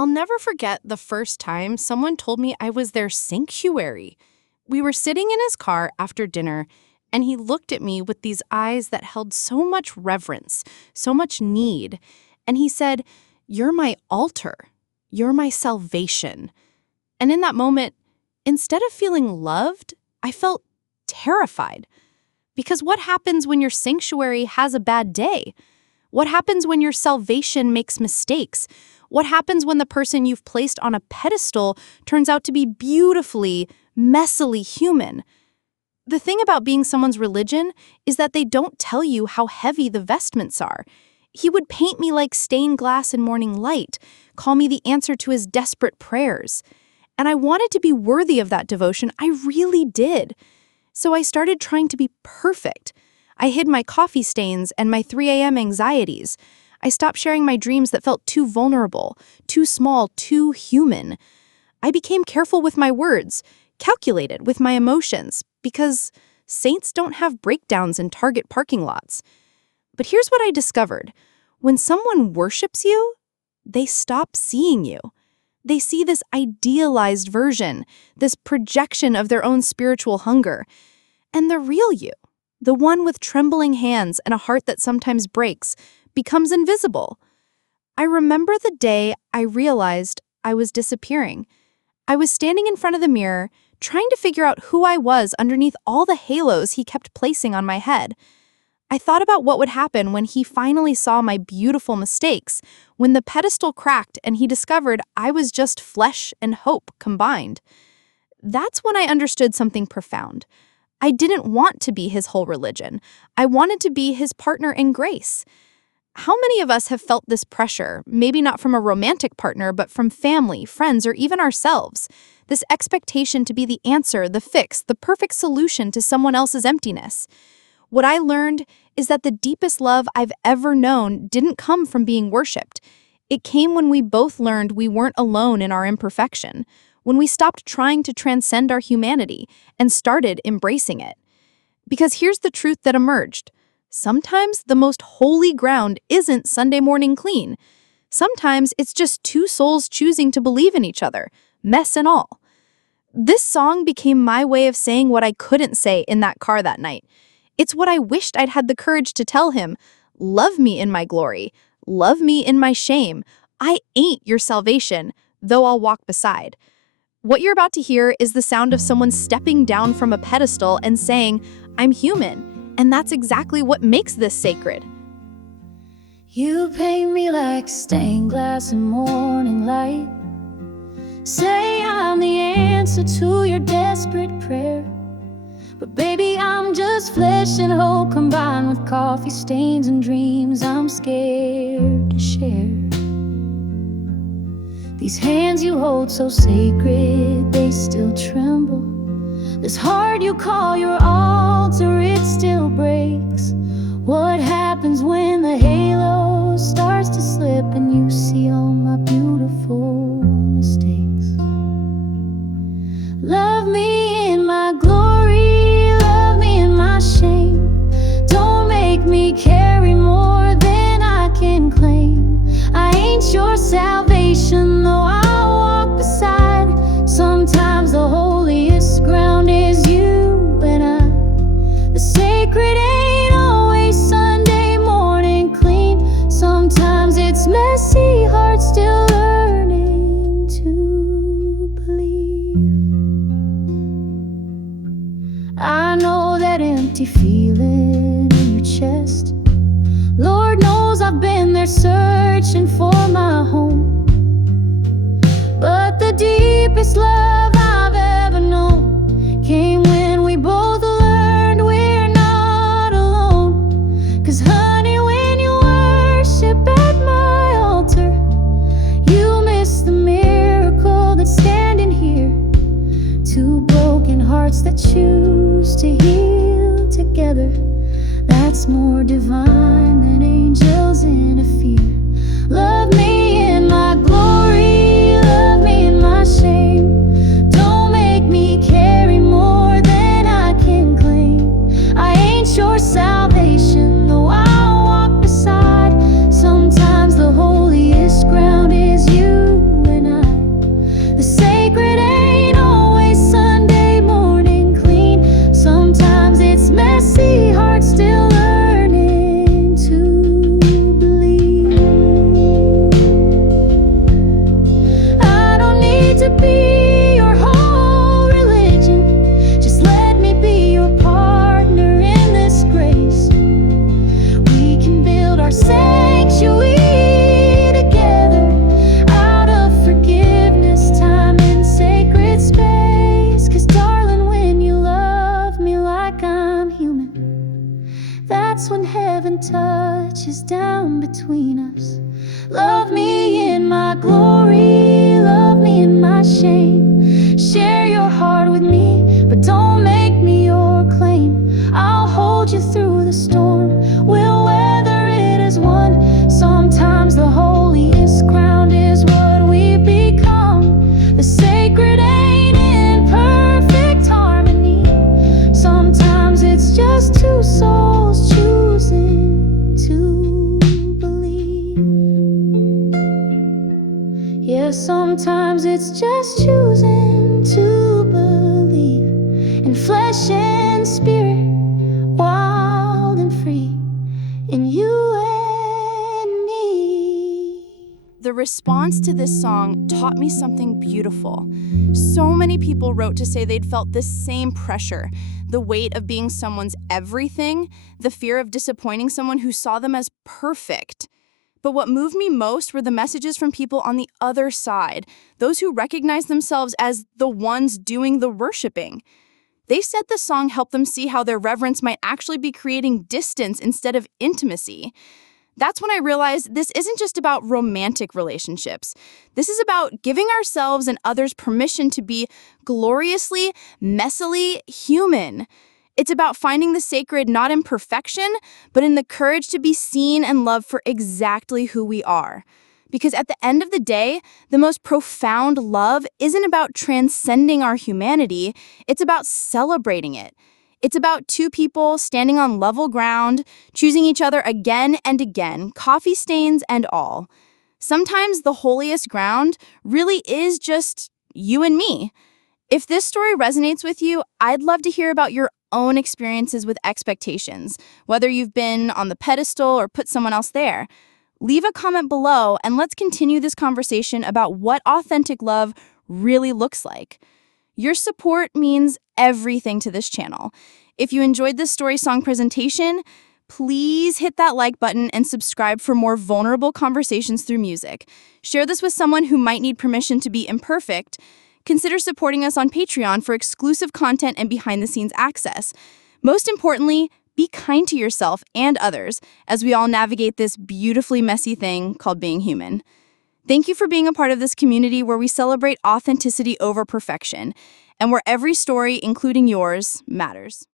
I'll never forget the first time someone told me I was their sanctuary. We were sitting in his car after dinner, and he looked at me with these eyes that held so much reverence, so much need. And he said, "You're my altar. You're my salvation." And in that moment, instead of feeling loved, I felt terrified. Because what happens when your sanctuary has a bad day? What happens when your salvation makes mistakes? What happens when the person you've placed on a pedestal turns out to be beautifully, messily human? The thing about being someone's religion is that they don't tell you how heavy the vestments are. He would paint me like stained glass in morning light, call me the answer to his desperate prayers. And I wanted to be worthy of that devotion. I really did. So I started trying to be perfect. I hid my coffee stains and my 3 a.m. anxieties. I stopped sharing my dreams that felt too vulnerable, too small, too human. I became careful with my words, calculated with my emotions, because saints don't have breakdowns in Target parking lots. But here's what I discovered. When someone worships you, they stop seeing you. They see this idealized version, this projection of their own spiritual hunger. And the real you, the one with trembling hands and a heart that sometimes breaks, becomes invisible. I remember the day I realized I was disappearing. I was standing in front of the mirror, trying to figure out who I was underneath all the halos he kept placing on my head. I thought about what would happen when he finally saw my beautiful mistakes, when the pedestal cracked and he discovered I was just flesh and hope combined. That's when I understood something profound. I didn't want to be his whole religion. I wanted to be his partner in grace. How many of us have felt this pressure, maybe not from a romantic partner, but from family, friends, or even ourselves? This expectation to be the answer, the fix, the perfect solution to someone else's emptiness. What I learned is that the deepest love I've ever known didn't come from being worshipped. It came when we both learned we weren't alone in our imperfection, when we stopped trying to transcend our humanity and started embracing it. Because here's the truth that emerged. Sometimes the most holy ground isn't Sunday morning clean. Sometimes it's just two souls choosing to believe in each other, mess and all. This song became my way of saying what I couldn't say in that car that night. It's what I wished I'd had the courage to tell him. Love me in my glory. Love me in my shame. I ain't your salvation, though I'll walk beside. What you're about to hear is the sound of someone stepping down from a pedestal and saying, "I'm human." And that's exactly what makes this sacred. You paint me like stained glass in morning light. Say I'm the answer to your desperate prayer. But baby, I'm just flesh and hope combined with coffee stains and dreams I'm scared to share. These hands you hold so sacred, they still tremble. This heart you call your altar, it still breaks. What happens when the halo starts to slip and you see all my beautiful mistakes? Love me in my glory, love me in my shame. Don't make me carry more than I can claim. I ain't your salvation, though I'll walk beside. Sometimes the holiest ground is you and I. The sacred ain't always Sunday morning clean. Sometimes it's messy, heart still learning to believe. I know that empty feeling in your chest. Lord knows I've been there searching for my home. But the deepest love I've ever known came when we both learned we're not alone. 'Cause honey, when you worship at my altar, you miss the miracle that's standing here. Two broken hearts that choose to heal together. That's more divine than angels in a fear. Love me in my glory, love me in my shame. Don't make me carry more than I can claim. I ain't your salvation, though I'll walk beside. Sometimes the holiest ground is you and Yeah, sometimes it's just choosing to believe in flesh and spirit, wild and free, in you and me. The response to this song taught me something beautiful. So many people wrote to say they'd felt this same pressure, the weight of being someone's everything, the fear of disappointing someone who saw them as perfect. But what moved me most were the messages from people on the other side, those who recognized themselves as the ones doing the worshiping. They said the song helped them see how their reverence might actually be creating distance instead of intimacy. That's when I realized this isn't just about romantic relationships. This is about giving ourselves and others permission to be gloriously, messily human. It's about finding the sacred not in perfection, but in the courage to be seen and loved for exactly who we are. Because at the end of the day, the most profound love isn't about transcending our humanity, it's about celebrating it. It's about two people standing on level ground, choosing each other again and again, coffee stains and all. Sometimes the holiest ground really is just you and me. If this story resonates with you, I'd love to hear about your own experiences with expectations, whether you've been on the pedestal or put someone else there. Leave a comment below and let's continue this conversation about what authentic love really looks like. Your support means everything to this channel. If you enjoyed this story song presentation, please hit that like button and subscribe for more vulnerable conversations through music. Share this with someone who might need permission to be imperfect. Consider supporting us on Patreon for exclusive content and behind-the-scenes access. Most importantly, be kind to yourself and others as we all navigate this beautifully messy thing called being human. Thank you for being a part of this community where we celebrate authenticity over perfection and where every story, including yours, matters.